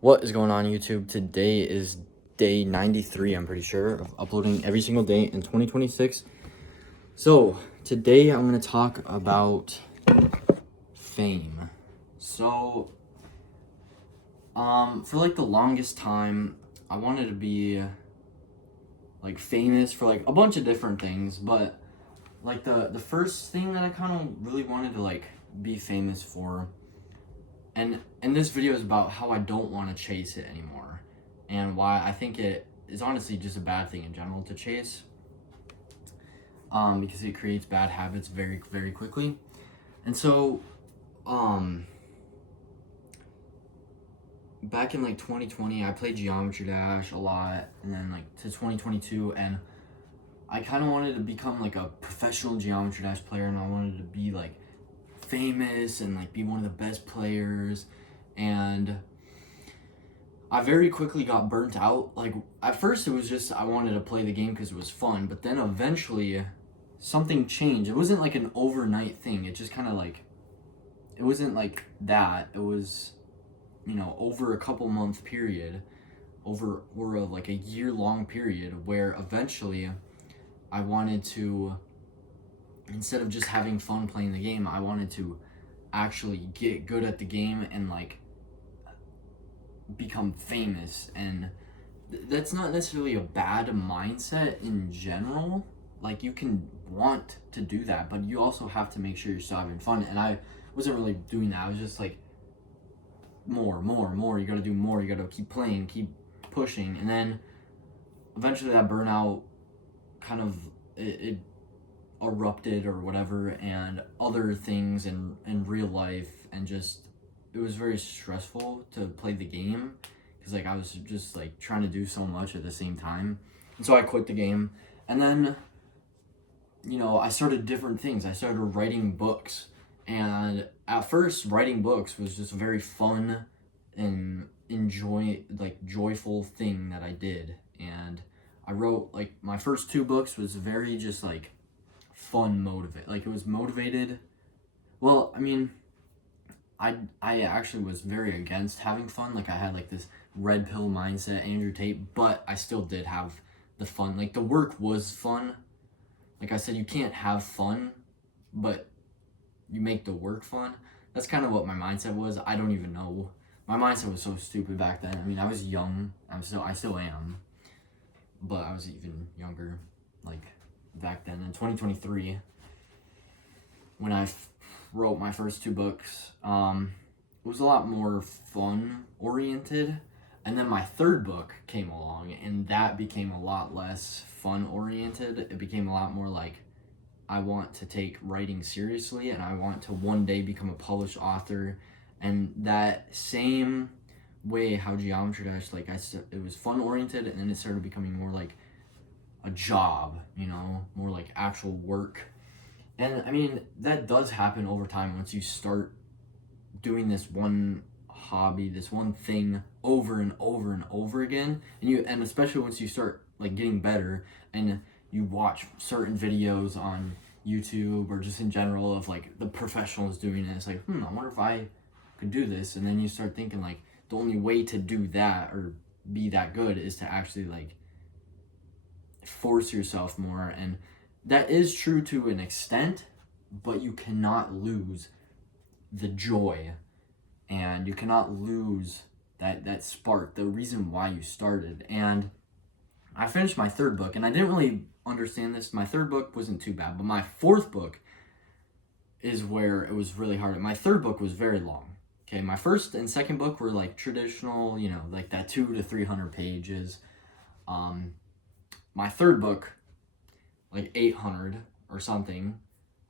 What is going on, YouTube? Today is day 93, I'm pretty sure, of uploading every single day in 2026. So, today I'm going to talk about fame. So, for like the longest time, I wanted to be like famous for like a bunch of different things, but like the first thing that I kind of really wanted to like be famous for, and this video is about how I don't want to chase it anymore, and why I think it is honestly just a bad thing in general to chase, because it creates bad habits very, very quickly. And so, um, back in like 2020, I played Geometry Dash a lot, and then like to 2022, and I kind of wanted to become like a professional Geometry Dash player, and I wanted to be like famous and like be one of the best players, and I very quickly got burnt out. Like, at first it was just I wanted to play the game because it was fun, but then eventually something changed. It wasn't like an overnight thing. It just kind of like, it wasn't like that. It was, over a couple month period, over like a year long period, where eventually I wanted to, instead of just having fun playing the game, I wanted to actually get good at the game and like become famous. And that's not necessarily a bad mindset in general. Like, you can want to do that, but you also have to make sure you're still having fun. And I wasn't really doing that. I was just like, more. You gotta do more. You gotta keep playing, keep pushing. And then eventually that burnout kind of, it erupted or whatever, and other things in real life, and just, it was very stressful to play the game because like I was just like trying to do so much at the same time. And so I quit the game. And then I started different things. I started writing books, and at first writing books was just a very fun and joyful thing that I did. And I wrote, like, my first two books was very just like fun, motivate, like it was motivated. Well, I mean, I actually was very against having fun. Like, I had like this red pill mindset, Andrew Tate, but I still did have the fun. Like, the work was fun. Like I said, you can't have fun, but you make the work fun. That's kind of what my mindset was. I don't even know. My mindset was so stupid back then. I mean, I was young. I still am, but I was even younger, like, back then in 2023 when I wrote my first two books. It was a lot more fun oriented. And then my third book came along, and that became a lot less fun oriented. It became a lot more like, I want to take writing seriously, and I want to one day become a published author. And that same way how Geometry Dash, like, it was fun oriented, and then it started becoming more like a job, more like actual work. And I mean, that does happen over time once you start doing this one hobby, this one thing over and over and over again. And especially once you start like getting better, and you watch certain videos on YouTube or just in general of like the professionals doing it. It's like, I wonder if I could do this. And then you start thinking like the only way to do that or be that good is to actually like force yourself more. And that is true to an extent, but you cannot lose the joy, and you cannot lose that spark, the reason why you started. And I finished my third book, and I didn't really understand this. My third book wasn't too bad, but my fourth book is where it was really hard. My third book was very long. Okay, my first and second book were like traditional, like that 200 to 300 pages. My third book, like 800 or something.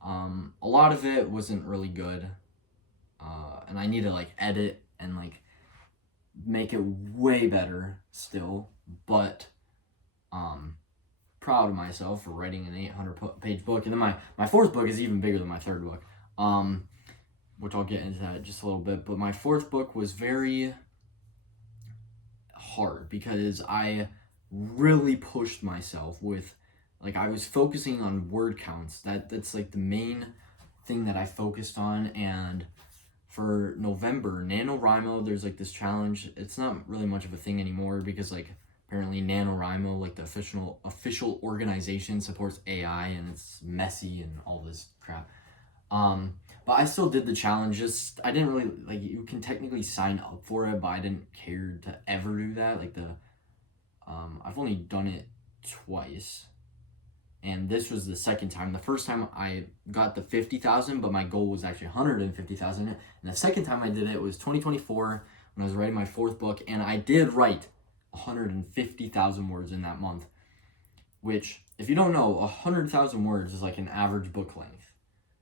A lot of it wasn't really good, and I need to like edit and like make it way better still. But proud of myself for writing an 800-page book. And then my fourth book is even bigger than my third book, which I'll get into that just a little bit. But my fourth book was very hard because I really pushed myself with, like, I was focusing on word counts. That's like the main thing that I focused on. And for November, NaNoWriMo, there's like this challenge. It's not really much of a thing anymore because like apparently NaNoWriMo, like the official organization, supports AI and it's messy and all this crap. But I still did the challenge. Just I didn't really like, you can technically sign up for it, but I didn't care to ever do that. Like I've only done it twice, and this was the second time. The first time I got the 50,000, but my goal was actually 150,000. And the second time I did it was 2024 when I was writing my 4th book, and I did write 150,000 words in that month, which, if you don't know, 100,000 words is like an average book length.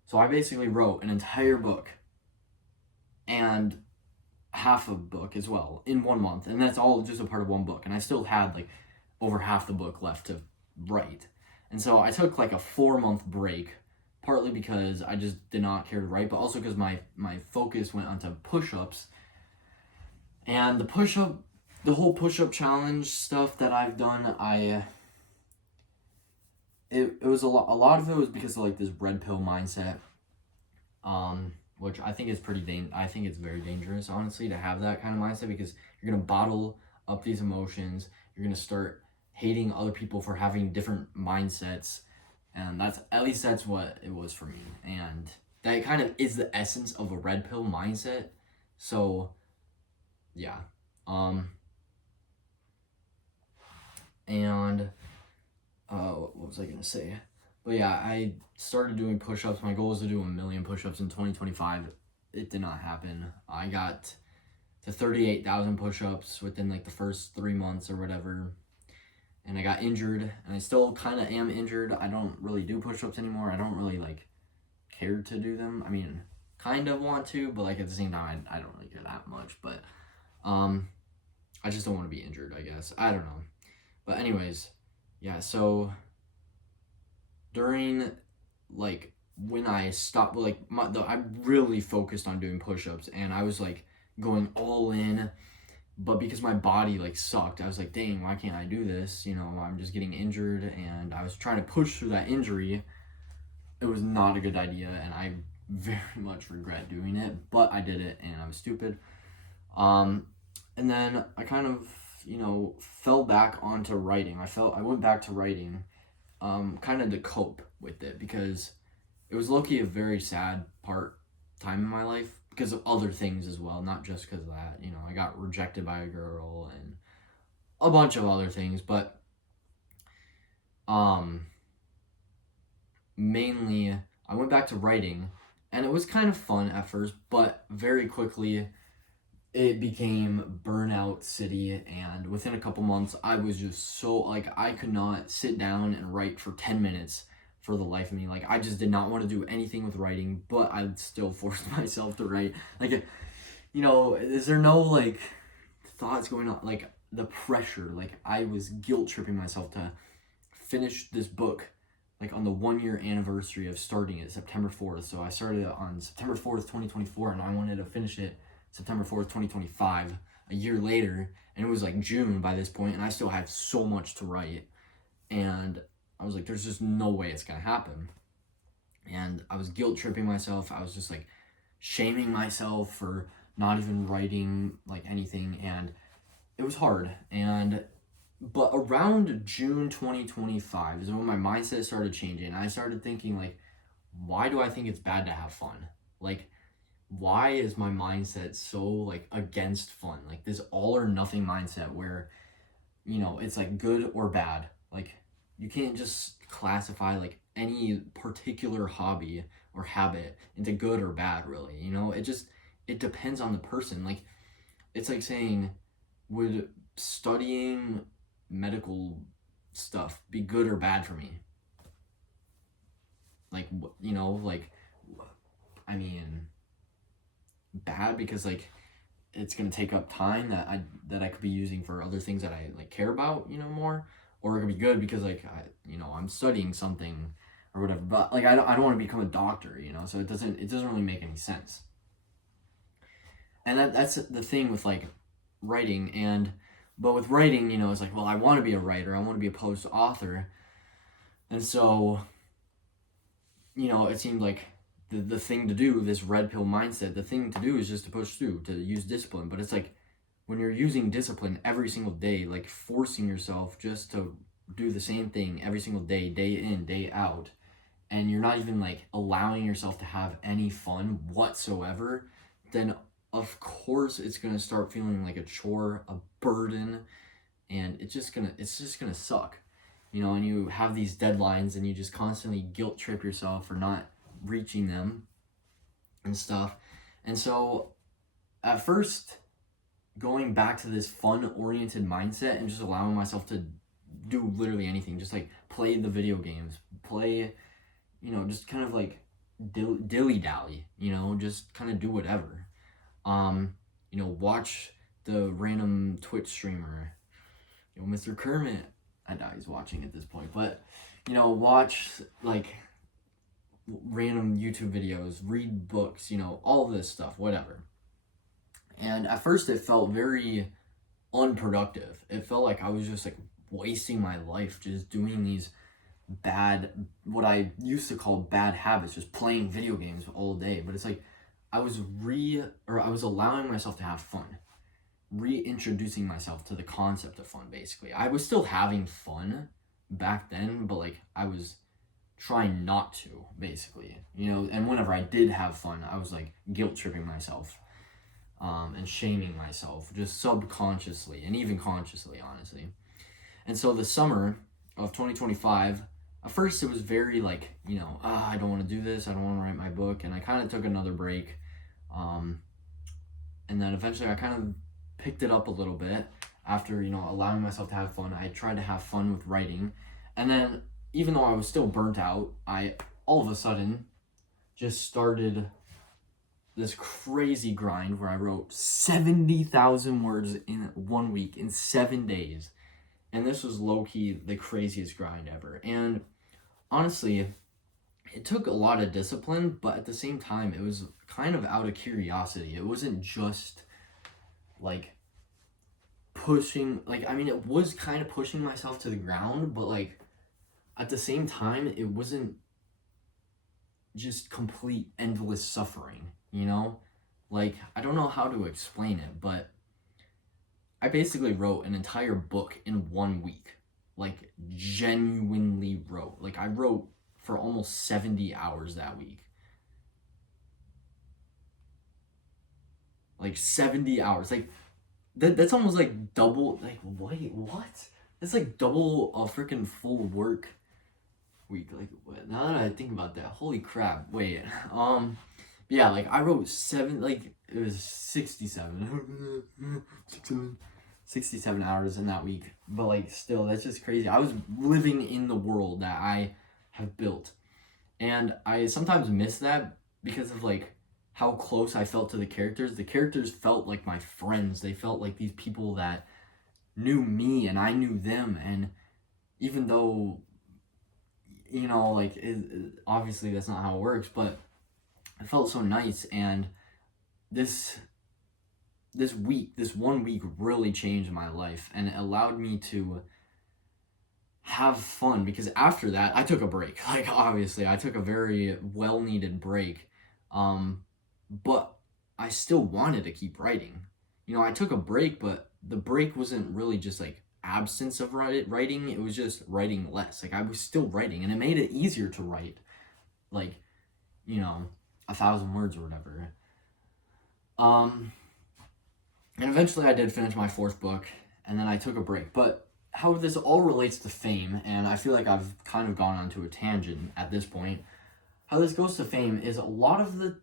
So I basically wrote an entire book and half a book as well in 1 month, and that's all just a part of one book, and I still had like over half the book left to write. And so I took like a 4-month break, partly because I just did not care to write, but also because my focus went onto push-ups. And the whole push-up challenge stuff that I've done, it was a lot of it was because of like this red pill mindset, which I think is I think it's very dangerous, honestly, to have that kind of mindset, because you're gonna bottle up these emotions. You're gonna start hating other people for having different mindsets, and that's what it was for me, and that kind of is the essence of a red pill mindset. So yeah, and what was I gonna say? But yeah, I started doing push-ups. My goal was to do 1 million push-ups in 2025. It did not happen. I got to 38,000 push-ups within like the first 3 months or whatever, and I got injured, and I still kind of am injured. I don't really do push-ups anymore. I don't really like care to do them. I mean, kind of want to, but like at the same time, I don't really care that much. But I just don't want to be injured, I guess. I don't know. But anyways, yeah, so during like when I stopped, like I really focused on doing push-ups, and I was like going all in, but because my body like sucked, I was like, dang, why can't I do this? You know, I'm just getting injured, and I was trying to push through that injury. It was not a good idea, and I very much regret doing it, but I did it, and I was stupid. And then I kind of, fell back onto writing. I went back to writing, kind of to cope with it, because it was low-key a very sad time in my life because of other things as well, not just because of that. I got rejected by a girl and a bunch of other things, but mainly I went back to writing, and it was kind of fun at first, but very quickly it became burnout city, and within a couple months I was just so like I could not sit down and write for 10 minutes for the life of me. Like, I just did not want to do anything with writing, but I still forced myself to write. Like, is there no like thoughts going on, like the pressure? Like, I was guilt tripping myself to finish this book like on the 1-year anniversary of starting it, September 4th. So I started it on September 4th, 2024, and I wanted to finish it September 4th, 2025, a year later, and it was like June by this point, and I still had so much to write, and I was like, there's just no way it's gonna happen. And I was guilt tripping myself. I was just like shaming myself for not even writing like anything, and it was hard. But around June 2025 is when my mindset started changing. I started thinking, like, why do I think it's bad to have fun? Like, why is my mindset so like against fun? Like this all or nothing mindset where, it's like good or bad. Like, you can't just classify like any particular hobby or habit into good or bad, really. It depends on the person. Like, it's like saying, would studying medical stuff be good or bad for me? Like, I mean, bad because like it's gonna take up time that I could be using for other things that I like care about, more. Or it could be good because like I'm studying something or whatever. But like I don't want to become a doctor, so it doesn't really make any sense. And that's the thing with like writing. But with writing, it's like, well, I want to be a writer, I want to be a post author, and so it seemed like the thing to do, this red pill mindset, the thing to do is just to push through, to use discipline. But it's like, when you're using discipline every single day, like forcing yourself just to do the same thing every single day, day in, day out, and you're not even like allowing yourself to have any fun whatsoever, then of course it's gonna start feeling like a chore, a burden, and it's just gonna suck, you know. And you have these deadlines, and you just constantly guilt trip yourself for not reaching them and stuff. And so at first, going back to this fun oriented mindset and just allowing myself to do literally anything, just like play the video games, play, you know, just kind of like dilly dally, you know, just kind of do whatever. You know, watch the random Twitch streamer, you know, Mr. Kermit. I doubt he's watching at this point, but you know, watch like random YouTube videos, read books, you know, all this stuff, whatever. And at first it felt very unproductive. It felt like I was just like wasting my life just doing these bad, what I used to call bad habits, just playing video games all day. But it's like I was allowing myself to have fun, reintroducing myself to the concept of fun. Basically, I was still having fun back then, but like I was trying not to, basically, you know. And whenever I did have fun, I was like guilt tripping myself, and shaming myself, just subconsciously and even consciously, honestly. And so the summer of 2025, at first it was very like, you know, I don't want to do this, I don't want to write my book, and I kind of took another break. And then eventually I kind of picked it up a little bit after, you know, allowing myself to have fun. I tried to have fun with writing. And then even though I was still burnt out, I all of a sudden just started this crazy grind where I wrote 70,000 words in 1 week, in 7 days. And this was low-key the craziest grind ever. And honestly, it took a lot of discipline, but at the same time, it was kind of out of curiosity. It wasn't just like pushing, like, I mean, it was kind of pushing myself to the ground, but like at the same time, it wasn't just complete endless suffering, you know? Like, I don't know how to explain it, but I basically wrote an entire book in 1 week. Like, genuinely wrote. Like, I wrote for almost 70 hours that week. Like, 70 hours. Like, that's almost like double. Like, wait, what? That's like double a freaking full work week. Like, what? Now that I think about that, holy crap. Wait, yeah, like, I wrote it was 67 hours in that week. But like, still, that's just crazy. I was living in the world that I have built, and I sometimes miss that because of like how close I felt to the characters. The characters felt like my friends. They felt like these people that knew me and I knew them. And even though, you know, like, obviously that's not how it works, but it felt so nice. And this 1 week really changed my life, and it allowed me to have fun, because after that I took a break. Like, obviously I took a very well needed break, but I still wanted to keep writing. You know, I took a break, but the break wasn't really just like absence of writing. It was just writing less. Like, I was still writing, and it made it easier to write, like, you know, 1,000 words or whatever. And eventually I did finish my 4th book, and then I took a break. But how this all relates to fame, and I feel like I've kind of gone onto a tangent at this point, how this goes to fame is a lot of the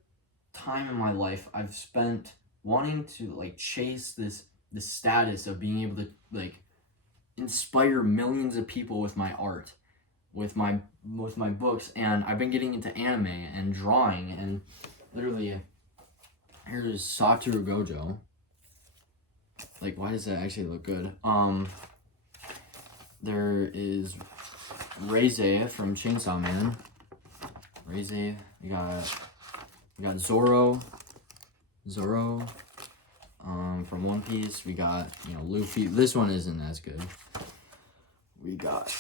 time in my life I've spent wanting to like chase this status of being able to like inspire millions of people with my art, with my books. And I've been getting into anime and drawing, and literally here's Satoru Gojo. Like, why does that actually look good? There is Reize from Chainsaw Man. Reize. We got Zoro from One Piece. We got, you know, Luffy. This one isn't as good. We got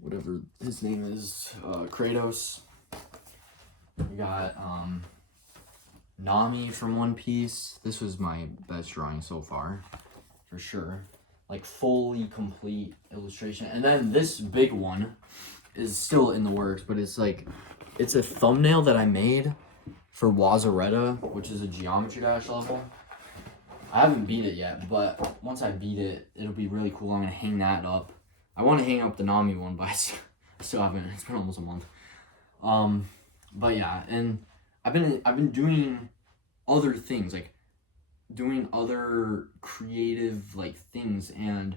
whatever his name is, Kratos. We got Nami from One Piece. This was my best drawing so far, for sure. Like fully complete illustration. And then this big one is still in the works, but it's a thumbnail that I made for Wazaretta, which is a Geometry Dash level. I haven't beat it yet, but once I beat it, it'll be really cool. I'm gonna hang that up. I want to hang up the Nami one, but I still haven't. It's been almost a month. But yeah, and I've been doing other things, like doing other creative like things, and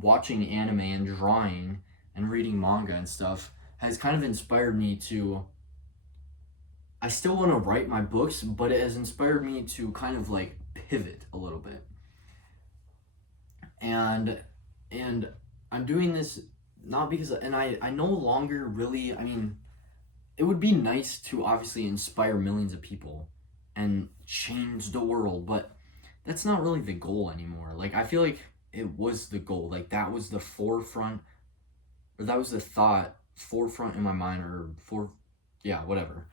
watching anime and drawing and reading manga and stuff has kind of inspired me to. I still want to write my books, but it has inspired me to kind of like pivot a little bit. And I'm doing this not because, and I no longer really, I mean, it would be nice to obviously inspire millions of people and change the world, but that's not really the goal anymore. Like, I feel like it was the goal. Like, that was the forefront, or that was the thought forefront in my mind, whatever.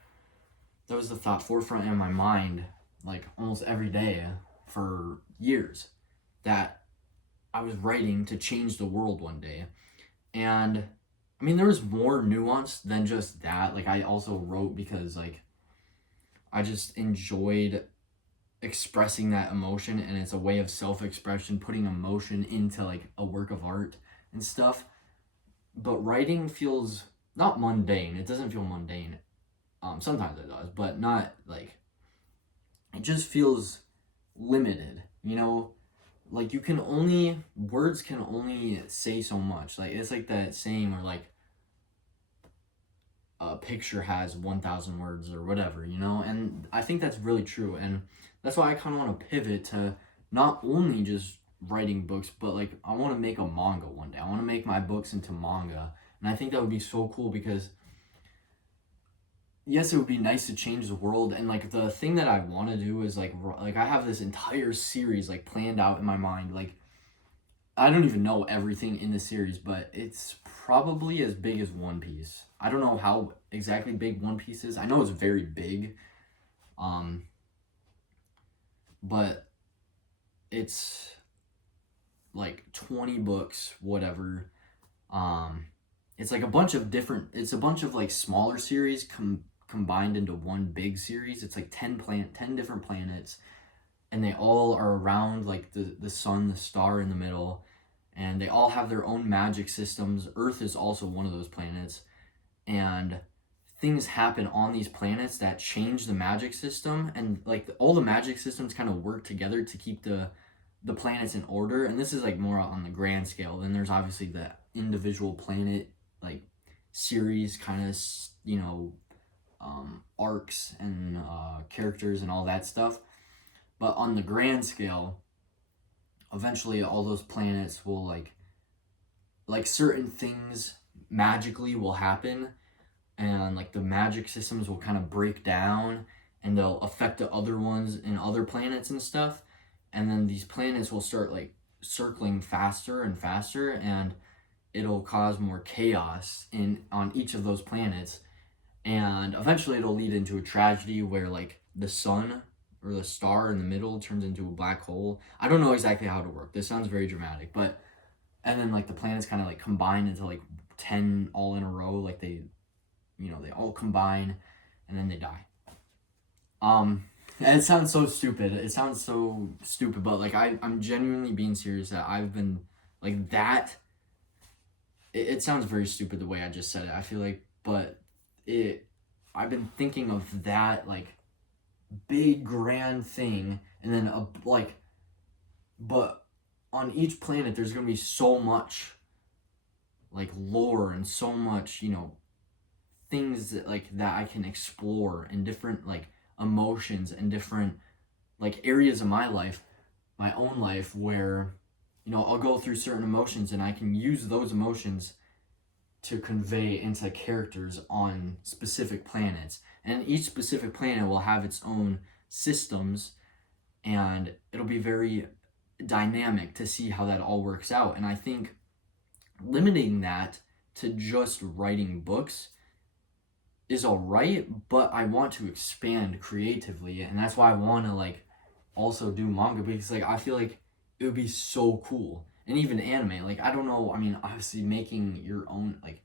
That was the thought forefront in my mind, like, almost every day for years, that I was writing to change the world one day. And I mean, there was more nuance than just that. Like, I also wrote because, like, I just enjoyed expressing that emotion, and it's a way of self-expression, putting emotion into, like, a work of art and stuff. But writing feels not mundane. It doesn't feel mundane. Sometimes it does, but not, like, it just feels limited, you know? Like, words can only say so much. Like, it's like that saying where, like, a picture has 1,000 words or whatever, you know? And I think that's really true. And that's why I kind of want to pivot to not only just writing books, but like I want to make a manga one day. I want to make my books into manga. And I think that would be so cool because, yes, it would be nice to change the world. And like the thing that I want to do is like I have this entire series like planned out in my mind. Like, I don't even know everything in the series, but it's probably as big as One Piece. I don't know how exactly big One Piece is. I know it's very big. But it's like 20 books, whatever. It's like a bunch of like smaller series combined into one big series. It's like 10 different planets, and they all are around like the sun, the star in the middle, and they all have their own magic systems. Earth is also one of those planets, and things happen on these planets that change the magic system, and like all the magic systems kind of work together to keep the planets in order. And this is like more on the grand scale. Then there's obviously the individual planet like series kind of, you know, arcs and characters and all that stuff. But on the grand scale, eventually all those planets will like certain things magically will happen, and like the magic systems will kind of break down, and they'll affect the other ones and other planets and stuff. And then these planets will start like circling faster and faster, and it'll cause more chaos on each of those planets. And eventually it'll lead into a tragedy where like the sun or the star in the middle turns into a black hole. I don't know exactly how it'll work. This sounds very dramatic, but and then like the planets kind of like combine into like 10 all in a row, like they all combine and then they die. And it sounds so stupid. But like I'm genuinely being serious that I've been like that. It sounds very stupid the way I just said it, I feel like, but I've been thinking of that like big grand thing, and then but on each planet there's gonna be so much like lore and so much, things that I can explore, and different like emotions and different like areas of my life, my own life, where I'll go through certain emotions and I can use those emotions to convey into characters on specific planets. And each specific planet will have its own systems, and it'll be very dynamic to see how that all works out. And I think limiting that to just writing books is all right, but I want to expand creatively, and that's why I want to like also do manga, because like I feel like it would be so cool. And even anime, like I don't know, I mean, obviously making your own, like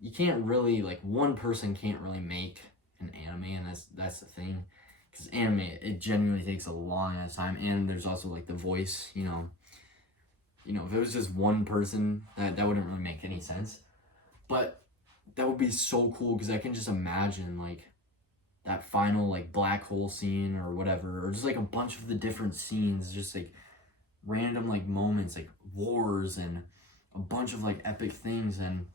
you can't really, like one person can't really make an anime, and that's the thing, because anime, it genuinely takes a long ass time, and there's also like the voice, if it was just one person, that wouldn't really make any sense. But that would be so cool, because I can just imagine like that final like black hole scene or whatever, or just like a bunch of the different scenes, just like random like moments, like wars and a bunch of like epic things. And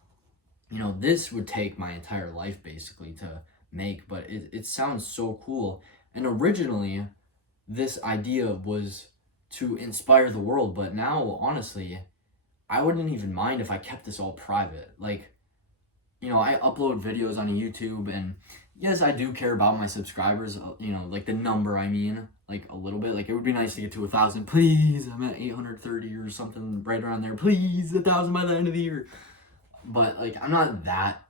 this would take my entire life basically to make, but it sounds so cool. And originally this idea was to inspire the world, but now honestly I wouldn't even mind if I kept this all private. Like, I upload videos on YouTube, and yes, I do care about my subscribers, like the number, I mean, like a little bit. Like, it would be nice to get to 1,000, please. I'm at 830 or something right around there. Please, 1,000 by the end of the year. But, like, I'm not that,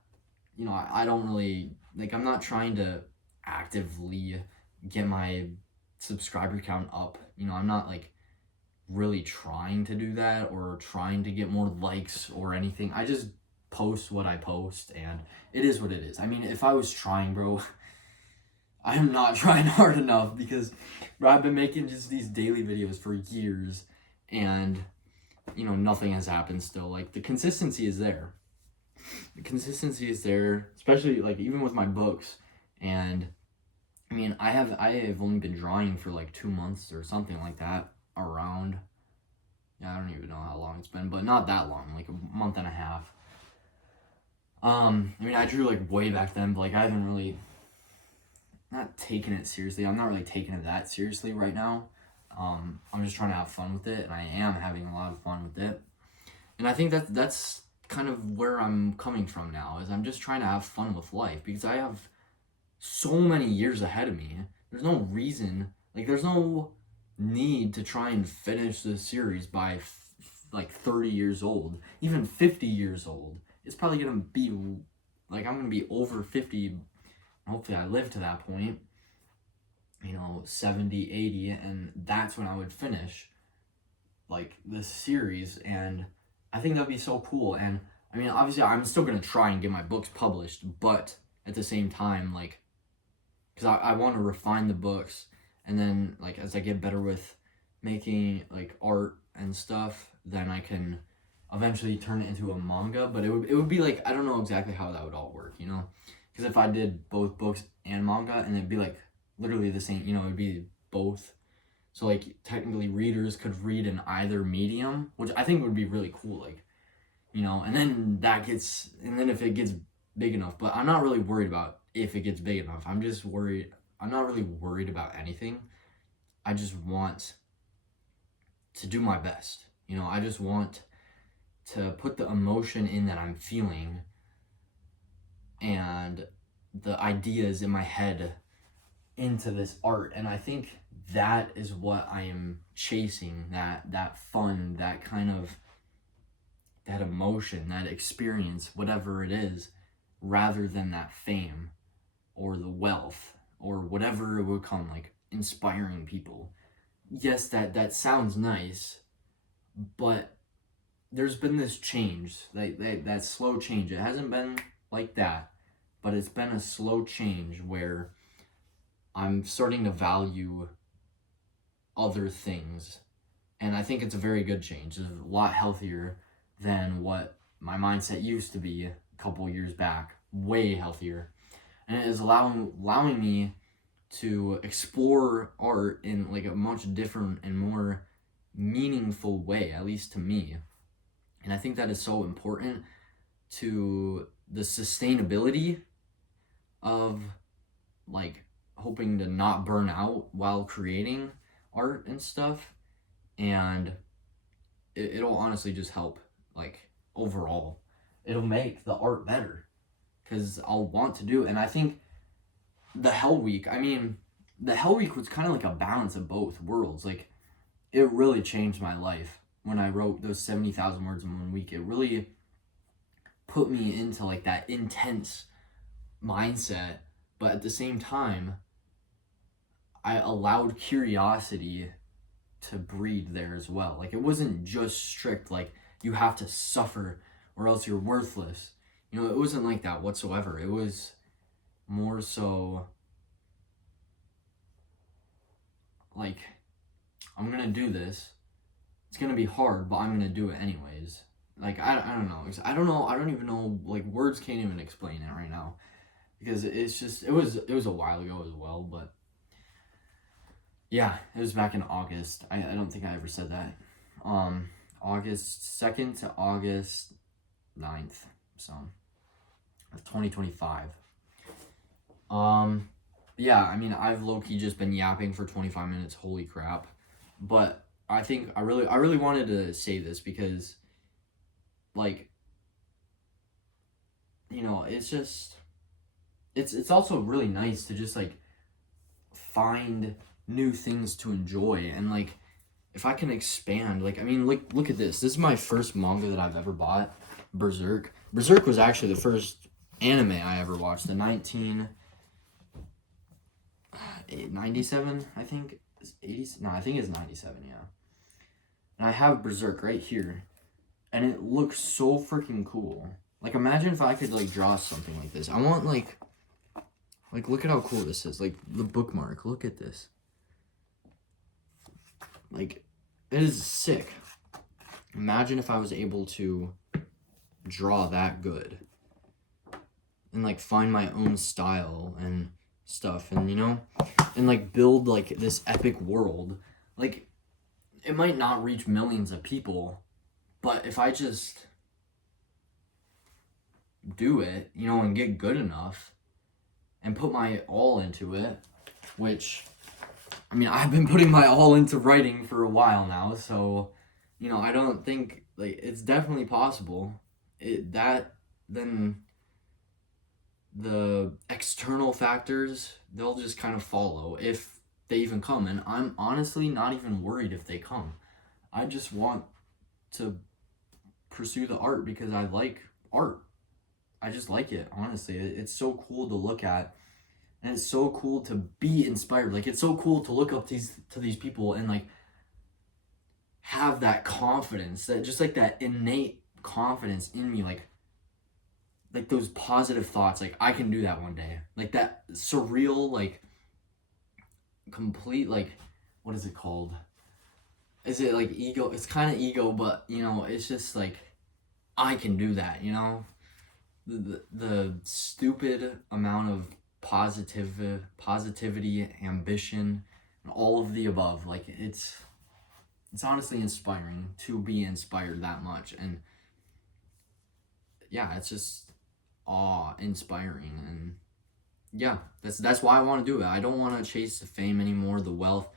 I don't really, like, I'm not trying to actively get my subscriber count up. I'm not, like, really trying to do that or trying to get more likes or anything. I just post what I post, and it is what it is. I mean, if I was trying, bro, I am not trying hard enough, because bro, I've been making just these daily videos for years, and nothing has happened still. Like, the consistency is there. The consistency is there, especially like even with my books. And I mean, I have only been drawing for like 2 months or something like that, around. Yeah, I don't even know how long it's been, but not that long, like a month and a half. I mean, I drew like way back then, but like I haven't really not taken it seriously. I'm not really taking it that seriously right now. I'm just trying to have fun with it, and I am having a lot of fun with it. And I think that's kind of where I'm coming from now, is I'm just trying to have fun with life, because I have so many years ahead of me. There's no reason, like there's no need to try and finish this series by like 30 years old, even 50 years old. It's probably gonna be like I'm gonna be over 50. Hopefully I live to that point, 70, 80, and that's when I would finish like this series. And I think that'd be so cool. And I mean, obviously I'm still gonna try and get my books published, but at the same time, like, because I want to refine the books, and then like as I get better with making like art and stuff, then I can eventually turn it into a manga. But it would be like, I don't know exactly how that would all work, because if I did both books and manga, and it'd be like literally the same, it'd be both. So like technically readers could read in either medium, which I think would be really cool. Like, and then if it gets big enough, but I'm not really worried about if it gets big enough. I'm not really worried about anything. I just want to do my best. I just want to put the emotion in that I'm feeling, and the ideas in my head into this art. And I think that is what I am chasing, that fun, that kind of, that emotion, that experience, whatever it is, rather than that fame or the wealth or whatever it would come, like inspiring people. Yes, that sounds nice, but there's been this change, that slow change. It hasn't been like that, but it's been a slow change where I'm starting to value other things. And I think it's a very good change. It's a lot healthier than what my mindset used to be a couple years back. Way healthier. And it is allowing me to explore art in like a much different and more meaningful way, at least to me. And I think that is so important to the sustainability of like hoping to not burn out while creating art and stuff. And it'll honestly just help, like, overall. It'll make the art better, because I'll want to do it. And I think the Hell Week was kind of like a balance of both worlds. Like, it really changed my life when I wrote those 70,000 words in 1 week. It really put me into like that intense mindset, but at the same time, I allowed curiosity to breed there as well. Like, it wasn't just strict, like, you have to suffer or else you're worthless. You know, it wasn't like that whatsoever. It was more so like, I'm gonna do this. It's gonna be hard, but I'm gonna do it anyways. Like, I don't know. I don't even know, like, words can't even explain it right now. Because it's just, it was a while ago as well, but yeah, it was back in August. I don't think I ever said that. August 2nd to August 9th, so, of 2025. Yeah, I mean, I've low-key just been yapping for 25 minutes, holy crap. But I think I really wanted to say this because, like, you know, it's just, it's also really nice to just, like, find new things to enjoy. And, like, if I can expand, like, I mean, look at this. This is my first manga that I've ever bought, Berserk. Berserk was actually the first anime I ever watched, the 1997, I think. It's 80, no, I think it's 97, yeah. And I have Berserk right here, and it looks so freaking cool. Like, imagine if I could, like, draw something like this. I want, like, look at how cool this is. Like, the bookmark, look at this. Like, it is sick. Imagine if I was able to draw that good. And, like, find my own style and stuff. And, you know? And, like, build, like, this epic world. Like, it might not reach millions of people, but if I just do it, you know, and get good enough and put my all into it, which, I mean, I've been putting my all into writing for a while now, so, you know, I don't think, like, it's definitely possible. Then the external factors, they'll just kind of follow if they even come. And I'm honestly not even worried if they come. I just want to pursue the art because I like art. I just like it, honestly. It's so cool to look at. And it's so cool to be inspired. Like, it's so cool to look up to these people and, like, have that confidence, that just, like, that innate confidence in me, like those positive thoughts, like, I can do that one day. Like, that surreal, like, complete, like, what is it called? Is it, like, ego? It's kind of ego, but, you know, it's just, like, I can do that, you know? The stupid amount of positivity, ambition, and all of the above. Like, it's honestly inspiring to be inspired that much. And yeah, it's just awe-inspiring. And yeah, that's why I want to do it. I don't want to chase the fame anymore, the wealth.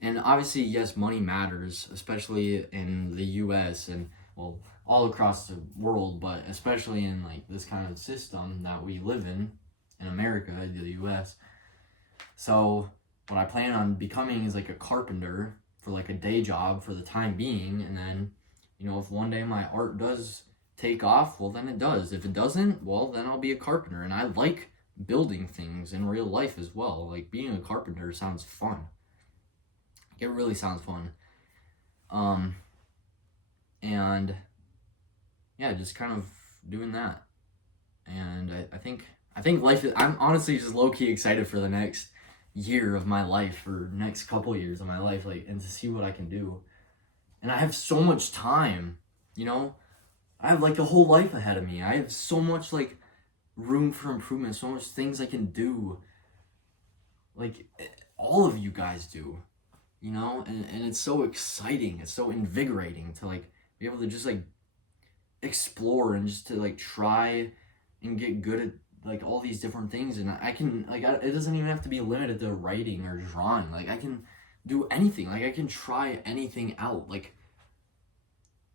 And obviously, yes, money matters, especially in the US and, well, all across the world, but especially in, like, this kind of system that we live in America, the US. So what I plan on becoming is, like, a carpenter for, like, a day job for the time being. And then, you know, if one day my art does take off, well, then it does. If it doesn't, well, then I'll be a carpenter. And I like building things in real life as well. Like, being a carpenter sounds fun. It really sounds fun. And yeah, just kind of doing that. And I think life is, I'm honestly just low-key excited for the next year of my life, or next couple years of my life, like, and to see what I can do. And I have so much time, you know? I have, like, a whole life ahead of me. I have so much, like, room for improvement, so much things I can do. Like, all of you guys do, you know? And it's so exciting. It's so invigorating to, like, be able to just, like, explore and just to, like, try and get good at, like, all these different things. And I can, like, it doesn't even have to be limited to writing or drawing. Like, I can do anything. Like, I can try anything out. Like,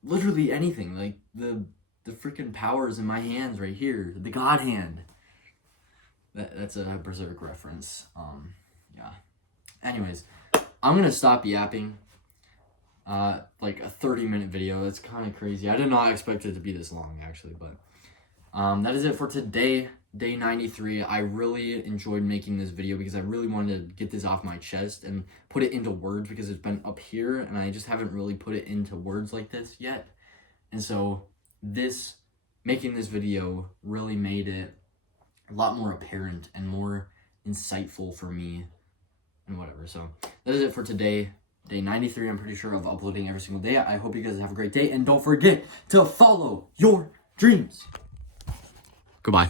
literally anything. Like, the freaking powers in my hands right here. The God hand. That's a Berserk reference. Yeah. Anyways, I'm gonna stop yapping. Like, a 30-minute video. That's kind of crazy. I did not expect it to be this long, actually, but that is it for today. day 93. I really enjoyed making this video because I really wanted to get this off my chest and put it into words, because it's been up here and I just haven't really put it into words like this yet. And so making this video really made it a lot more apparent and more insightful for me and whatever. So that is it for today. Day 93, I'm pretty sure, of uploading every single day. I hope you guys have a great day, and don't forget to follow your dreams. Goodbye.